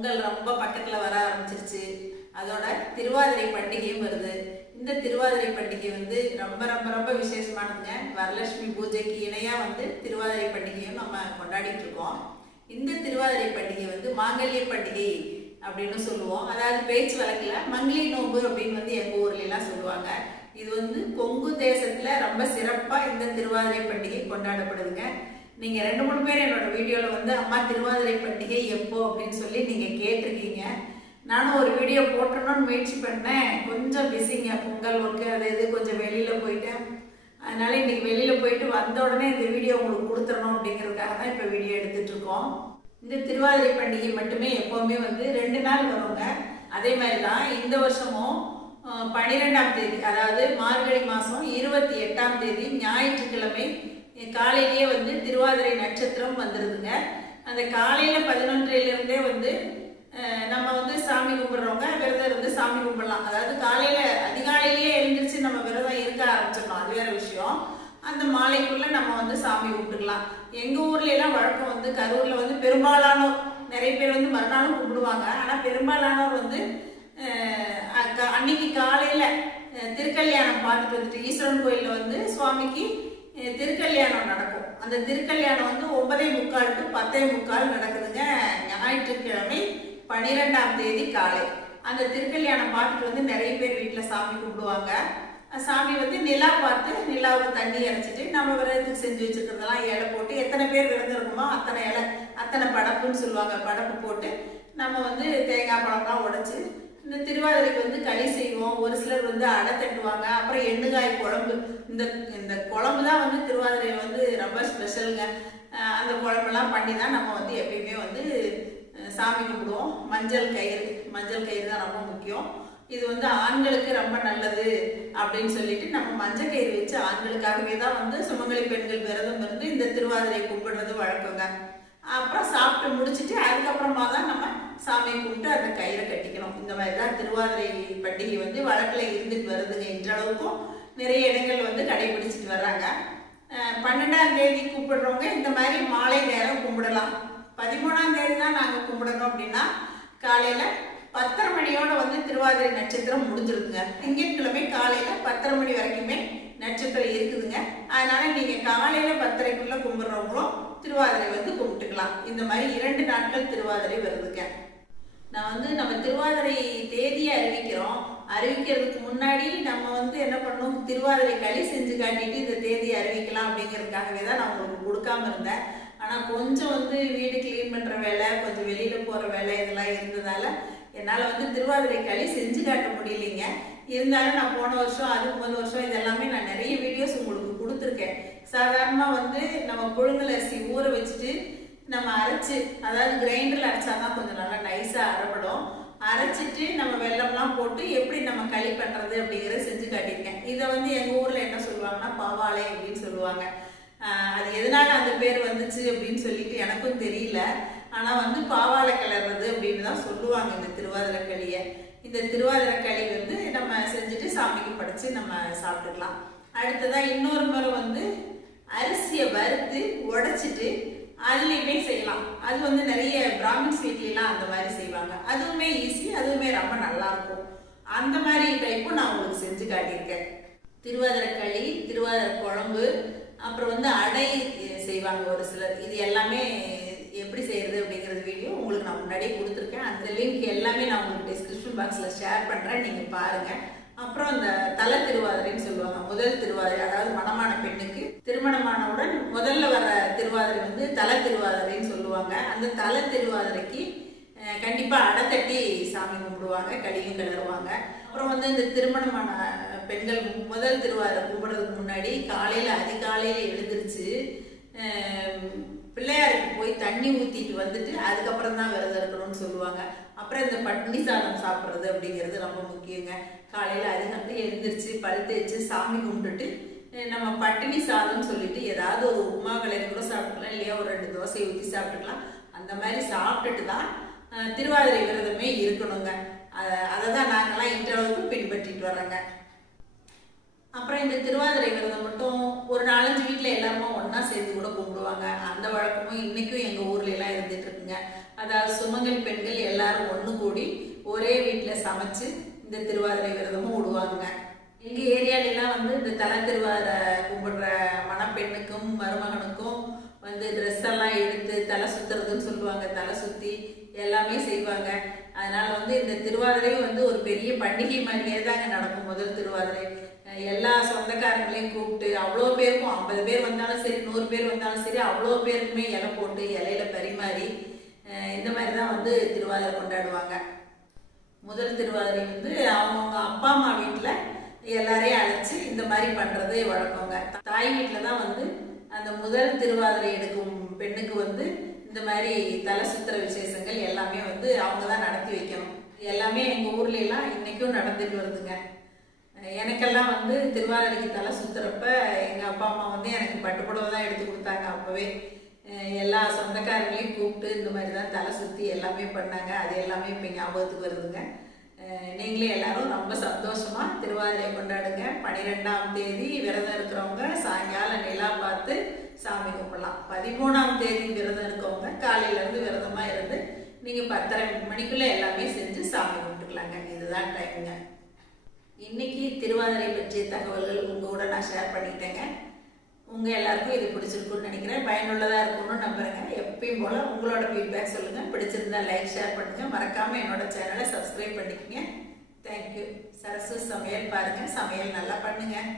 பொங்கல் ரொம்ப பக்கத்தில் வர ஆரம்பிச்சிருச்சு. அதோட திருவாதிரை பண்டிகையும் வருது. இந்த திருவாதிரை பண்டிகை வந்து ரொம்ப ரொம்ப ரொம்ப விசேஷமானதுங்க. வரலட்சுமி பூஜைக்கு இணையாக வந்து திருவாதிரை பண்டிகையும் நம்ம கொண்டாடிட்டு இருக்கோம். இந்த திருவாதிரை பண்டிகை வந்து மாங்கல்ய பண்டிகை அப்படின்னு சொல்லுவோம். அதாவது பேச்சு வழக்கில் மங்களி நோன்பு அப்படின்னு வந்து எங்கள் ஊர்ல சொல்லுவாங்க. இது வந்து கொங்கு தேசத்தில் ரொம்ப சிறப்பாக இந்த திருவாதிரை பண்டிகை கொண்டாடப்படுதுங்க. நீங்கள் ரெண்டு மூணு பேர் என்னோடய வீடியோவில் வந்து அம்மா திருவாதிரை பண்டிகை எப்போ? அப்படின்னு சொல்லி நீங்கள் கேட்டிருக்கீங்க. நானும் ஒரு வீடியோ போட்டணும்னு முயற்சி பண்ணேன். கொஞ்சம் பிஸிங்க பொங்கல் ஒர்க்கு அது இது கொஞ்சம் வெளியில் போயிட்டேன். அதனால இன்றைக்கி வெளியில் போயிட்டு வந்த உடனே இந்த வீடியோ உங்களுக்கு கொடுத்துடணும் அப்படிங்கிறதுக்காக தான் இப்போ வீடியோ எடுத்துகிட்ருக்கோம் இந்த திருவாதிரை பண்டிகை மட்டுமே எப்போவுமே வந்து ரெண்டு நாள் வருங்க. அதே மாதிரி தான் இந்த வருஷமும் பன்னிரெண்டாம் தேதி அதாவது மார்கழி மாதம் இருபத்தி எட்டாம் தேதி ஞாயிற்றுக்கிழமை காலையிலேயே வந்து திருவாதிரை நட்சத்திரம் வந்துடுதுங்க அந்த காலையில் பதினொன்றிலிருந்தே வந்து நம்ம வந்து சாமி கும்பிட்றவங்க விரதம் இருந்து சாமி கும்பிடலாம். அதாவது காலையில் அதிகாலையிலேயே எழுந்திரிச்சு நம்ம விரதம் இருக்க ஆரம்பிச்சிடணும் அது வேற விஷயம். அந்த மாலைக்குள்ளே நம்ம வந்து சாமி கும்பிட்டுக்கலாம். எங்கள் ஊர்ல வழக்கம் வந்து கரூரில் வந்து பெரும்பாலானோர் நிறைய பேர் வந்து மறுநாளும் கும்பிடுவாங்க. ஆனால் பெரும்பாலானோர் வந்து அன்னைக்கு காலையில் திருக்கல்யாணம் பார்த்துட்டு வந்துட்டு ஈஸ்வரன் கோயிலில் வந்து சுவாமிக்கு திருக்கல்யாணம் நடக்கும். அந்த திருக்கல்யாணம் வந்து ஒன்பதே முக்கால் டு பத்தே முக்கால் நடக்குதுங்க. ஞாயிற்றுக்கிழமை பனிரெண்டாம் தேதி காலை. அந்த திருக்கல்யாணம் பார்த்துட்டு வந்து நிறைய பேர் வீட்டில் சாமி கும்பிடுவாங்க. சாமி வந்து நிலா பார்த்து நிலாவுக்கு தண்ணி இறைச்சிட்டு நம்ம விரதத்துக்கு செஞ்சு வச்சுருக்கிறதெல்லாம் இலை போட்டு எத்தனை பேர் விரதம் அத்தனை இலை அத்தனை படப்புன்னு சொல்லுவாங்க. படப்பு போட்டு நம்ம வந்து தேங்காய் பழம்லாம் உடைச்சி இந்த திருவாதிரைக்கு வந்து களி செய்வோம். ஒரு சிலர் வந்து அடை தட்டுவாங்க. அப்புறம் எண்ணுகாய் குழம்பு. இந்த இந்த குழம்பு தான் வந்து திருவாதிரையில் வந்து ரொம்ப ஸ்பெஷலுங்க அந்த குழம்பெல்லாம் பண்ணி தான் நம்ம வந்து எப்பயுமே வந்து சாமி கும்பிடுவோம். மஞ்சள் கயிறு மஞ்சள் கயிறு தான் ரொம்ப முக்கியம். இது வந்து ஆண்களுக்கு ரொம்ப நல்லது அப்படின்னு சொல்லிட்டு நம்ம மஞ்சள் கயிறு வச்சு ஆண்களுக்காகவே தான் வந்து சுமங்கலி பெண்கள் விரதம் இருந்து இந்த திருவாதிரை கும்பிடுறது வழக்கங்க. அப்புறம் சாப்பிட்டு முடிச்சுட்டு அதுக்கப்புறமா தான் நம்ம சாமி கும்பிட்டு அந்த கயிறை கட்டிக்கணும். இந்த மாதிரி தான் திருவாதிரை பண்டிகை வந்து வழக்கில் இருந்துட்டு வருதுங்க. இன்றளவுக்கும் நிறைய இடங்கள் வந்து கடைபிடிச்சிட்டு வர்றாங்க. பன்னெண்டாம் தேதி கூப்பிடுறவங்க இந்த மாதிரி மாலை நேரம் கும்பிடலாம். பதிமூணாம் தேதி தான் நாங்கள் கும்பிடணும் அப்படின்னா காலையில் பத்தரை மணியோட வந்து திருவாதிரை நட்சத்திரம் முடிஞ்சிருக்குங்க. திங்கட்கிழமை காலையில் பத்தரை மணி வரைக்குமே நட்சத்திரம் இருக்குதுங்க. அதனால நீங்கள் காலையில் பத்தரைக்குள்ளே கும்பிட்றவங்களும் திருவாதிரை வந்து கும்பிட்டுக்கலாம். இந்த மாதிரி இரண்டு நாட்கள் திருவாதிரை வருதுங்க. நான் வந்து நம்ம திருவாதிரை தேதியை அறிவிக்கிறோம். அறிவிக்கிறதுக்கு முன்னாடி நம்ம வந்து என்ன பண்ணணும்? திருவாதிரை களி செஞ்சு காட்டிட்டு இந்த தேதியை அறிவிக்கலாம் அப்படிங்கிறதுக்காகவே தான் நான் உங்களுக்கு கொடுக்காம இருந்தேன். ஆனால் கொஞ்சம் வந்து வீடு க்ளீன் பண்ணுற வேலை கொஞ்சம் வெளியில் போகிற வேலை இதெல்லாம் இருந்ததால என்னால் வந்து திருவாதிரை களி செஞ்சு காட்ட முடியலைங்க. இருந்தாலும் நான் போன வருஷம் அதுக்கு முந்தின வருஷம் இதெல்லாமே நான் நிறைய வீடியோஸ் உங்களுக்கு கொடுத்துருக்கேன். சாதாரணமாக வந்து நம்ம புழுங்கல் அரிசி ஊற வச்சுட்டு நம்ம அரைச்சு அதாவது கிரைண்டரில் அரைச்சாதான் கொஞ்சம் நல்லா நைஸாக அரைப்படும். அரைச்சிட்டு நம்ம வெல்லம்லாம் போட்டு எப்படி நம்ம களி பண்ணுறது அப்படிங்கிறத செஞ்சு காட்டியிருக்கேன். இதை வந்து எங்கள் ஊரில் என்ன சொல்லுவாங்கன்னா பவாலை அப்படின்னு சொல்லுவாங்க. அது எதனால அந்த பேர் வந்துச்சு அப்படின்னு சொல்லிட்டு எனக்கும் தெரியல. ஆனால் வந்து பாவாலை கிளறது அப்படின்னு தான் சொல்லுவாங்க இந்த திருவாதிரை களியை. இந்த திருவாதிரை களி வந்து நம்ம செஞ்சுட்டு சாமிக்கு படைச்சு நம்ம சாப்பிட்டுக்கலாம். அடுத்ததாக இன்னொரு முறை வந்து அரிசியை வறுத்து உடைச்சிட்டு அதுலேயுமே செய்யலாம். அது வந்து நிறைய பிராமின்ஸ் வீட்லாம் அந்த மாதிரி செய்வாங்க. அதுவுமே ஈஸி அதுவுமே ரொம்ப நல்லா இருக்கும் அந்த மாதிரி டைப்பும் நான் உங்களுக்கு செஞ்சு காட்டியிருக்கேன். திருவாதிரக்களி திருவாதிர குழம்பு அப்புறம் வந்து அடை செய்வாங்க ஒரு சிலர். இது எல்லாமே எப்படி செய்யறது அப்படிங்கிறது வீடியோ உங்களுக்கு நான் முன்னாடியே கொடுத்துருக்கேன். அந்த லிங்க் எல்லாமே நான் உங்களுக்கு டிஸ்கிரிப்ஷன் பாக்ஸில் ஷேர் பண்ணுறேன் நீங்கள் பாருங்கள் அப்புறம் இந்த தல திருவாதிரைன்னு சொல்லுவாங்க. முதல் திருவாதிரை அதாவது மணமான பெண்ணுக்கு திருமணமானவுடன் முதல்ல வர திருவாதிரை வந்து தல திருவாதிரைன்னு சொல்லுவாங்க. அந்த தல திருவாதிரைக்கு கண்டிப்பாக அடத்தட்டி அடைத்தட்டி சாமி கும்பிடுவாங்க கடியும் கிளறுவாங்க அப்புறம் வந்து இந்த திருமணமான பெண்கள் முதல் திருவாதிரை கும்பிட்றதுக்கு முன்னாடி காலையில் அதிகாலையில் எழுந்திருச்சு பிள்ளையாருக்கு போய் தண்ணி ஊற்றிட்டு வந்துட்டு அதுக்கப்புறம் தான் விரதம் இருக்கணும்னு சொல்லுவாங்க. அப்புறம் இந்த பட்னி சாதம் சாப்பிட்றது அப்படிங்கிறது ரொம்ப முக்கியங்க. காலையில் அதிகமாக எழுந்திரிச்சு பல் தேய்ச்சி சாமி கும்பிட்டுட்டு நம்ம பட்டினி சாதம்னு சொல்லிட்டு ஏதாவது ஒரு உப்புமா கலரி கூட சாப்பிட்டுக்கலாம் இல்லையா ஒரு ரெண்டு தோசை ஊற்றி சாப்பிட்டுக்கலாம். அந்த மாதிரி சாப்பிட்டுட்டு தான் திருவாதிரை விரதமே இருக்கணுங்க. அதை தான் நாங்கள்லாம் இன்றளவுக்கு பின்பற்றிட்டு வர்றோங்க. அப்புறம் இந்த திருவாதிரை விரதம் மட்டும் ஒரு நாலஞ்சு வீட்டில் எல்லாருமே ஒன்றா சேர்ந்து கூட கும்பிடுவாங்க. அந்த வழக்கமும் இன்றைக்கும் எங்கள் இருக்குங்க அதாவது சுமங்கல் பெண்கள் எல்லாரும் ஒன்று கூடி ஒரே வீட்டில் சமைச்சு இந்த திருவாதிரை விரதமும் விடுவாங்க. எங்கள் ஏரியாலெலாம் வந்து இந்த தலை திருவாதிரை கும்பிடுற மணப்பெண்ணுக்கும் மருமகனுக்கும் வந்து ட்ரெஸ் எல்லாம் எடுத்து தலை சுற்றுறதுன்னு சொல்லுவாங்க. தலை சுற்றி எல்லாமே செய்வாங்க. அதனால் வந்து இந்த திருவாதிரையும் வந்து ஒரு பெரிய பண்டிகை மாதிரியே தாங்க நடக்கும் முதல் திருவாதிரை. எல்லா சொந்தக்காரங்களையும் கூப்பிட்டு அவ்வளோ பேருக்கும் ஐம்பது பேர் வந்தாலும் சரி நூறு பேர் வந்தாலும் சரி அவ்வளோ பேருக்குமே இலை போட்டு இலையில பரிமாறி இந்த மாதிரி தான் வந்து திருவாதிரை கொண்டாடுவாங்க. முதல் திருவாதிரை வந்து அவங்கவுங்க அப்பா அம்மா வீட்டில் எல்லாரையும் அழைச்சி இந்த மாதிரி பண்ணுறதே வழக்கங்க. தாய் வீட்டில் தான் வந்து அந்த முதல் திருவாதிரை எடுக்கும் பெண்ணுக்கு வந்து இந்த மாதிரி தலை சுத்துற விசேஷங்கள் எல்லாமே வந்து அவங்க தான் நடத்தி வைக்கணும். எல்லாமே எங்கள் ஊர்ல எல்லாம் இன்னைக்கும் நடந்துட்டு வருதுங்க. எனக்கெல்லாம் வந்து திருவாதிரைக்கு தலை சுத்துறப்ப எங்கள் அப்பா அம்மா வந்து எனக்கு பட்டுப்புடவை தான் எடுத்து கொடுத்தாங்க அப்போவே. எல்லா சொந்தக்காரங்களையும் கூப்பிட்டு இந்த மாதிரி தான் தலை சுற்றி எல்லாமே பண்ணாங்க. அது எல்லாமே இப்போ ஞாபகத்துக்கு வருதுங்க. நீங்களே எல்லாரும் ரொம்ப சந்தோஷமாக திருவாதிரை கொண்டாடுங்க. பன்னிரெண்டாம் தேதி விரதம் இருக்கிறவங்க சாயங்காலம் நிலா பார்த்து சாமி கும்பிடலாம். பதிமூணாம் தேதி விரதம் இருக்கவங்க காலையிலேருந்து விரதமாக இருந்து நீங்கள் பத்தரை மணிக்குள்ளே எல்லாமே செஞ்சு சாமி கும்பிட்டுக்கலாங்க. இதுதான் டைமுங்க இன்னைக்கு திருவாதிரை பற்றிய தகவல்கள் உங்கள் கூட நான் ஷேர் பண்ணிட்டேங்க உங்கள் எல்லாருக்கும் இது பிடிச்சிருக்கும்னு நினைக்கிறேன். பயனுள்ளதாக இருக்கும்னு நம்புகிறேங்க எப்பயும் போல் உங்களோட ஃபீட்பேக் சொல்லுங்கள் பிடிச்சிருந்தா லைக் ஷேர் பண்ணுங்கள் மறக்காமல் என்னோட சேனலை சப்ஸ்கிரைப் பண்ணிக்கங்க. தேங்க்யூ சரசு சமையல் பாருங்கள் சமையல் நல்லா பண்ணுங்கள்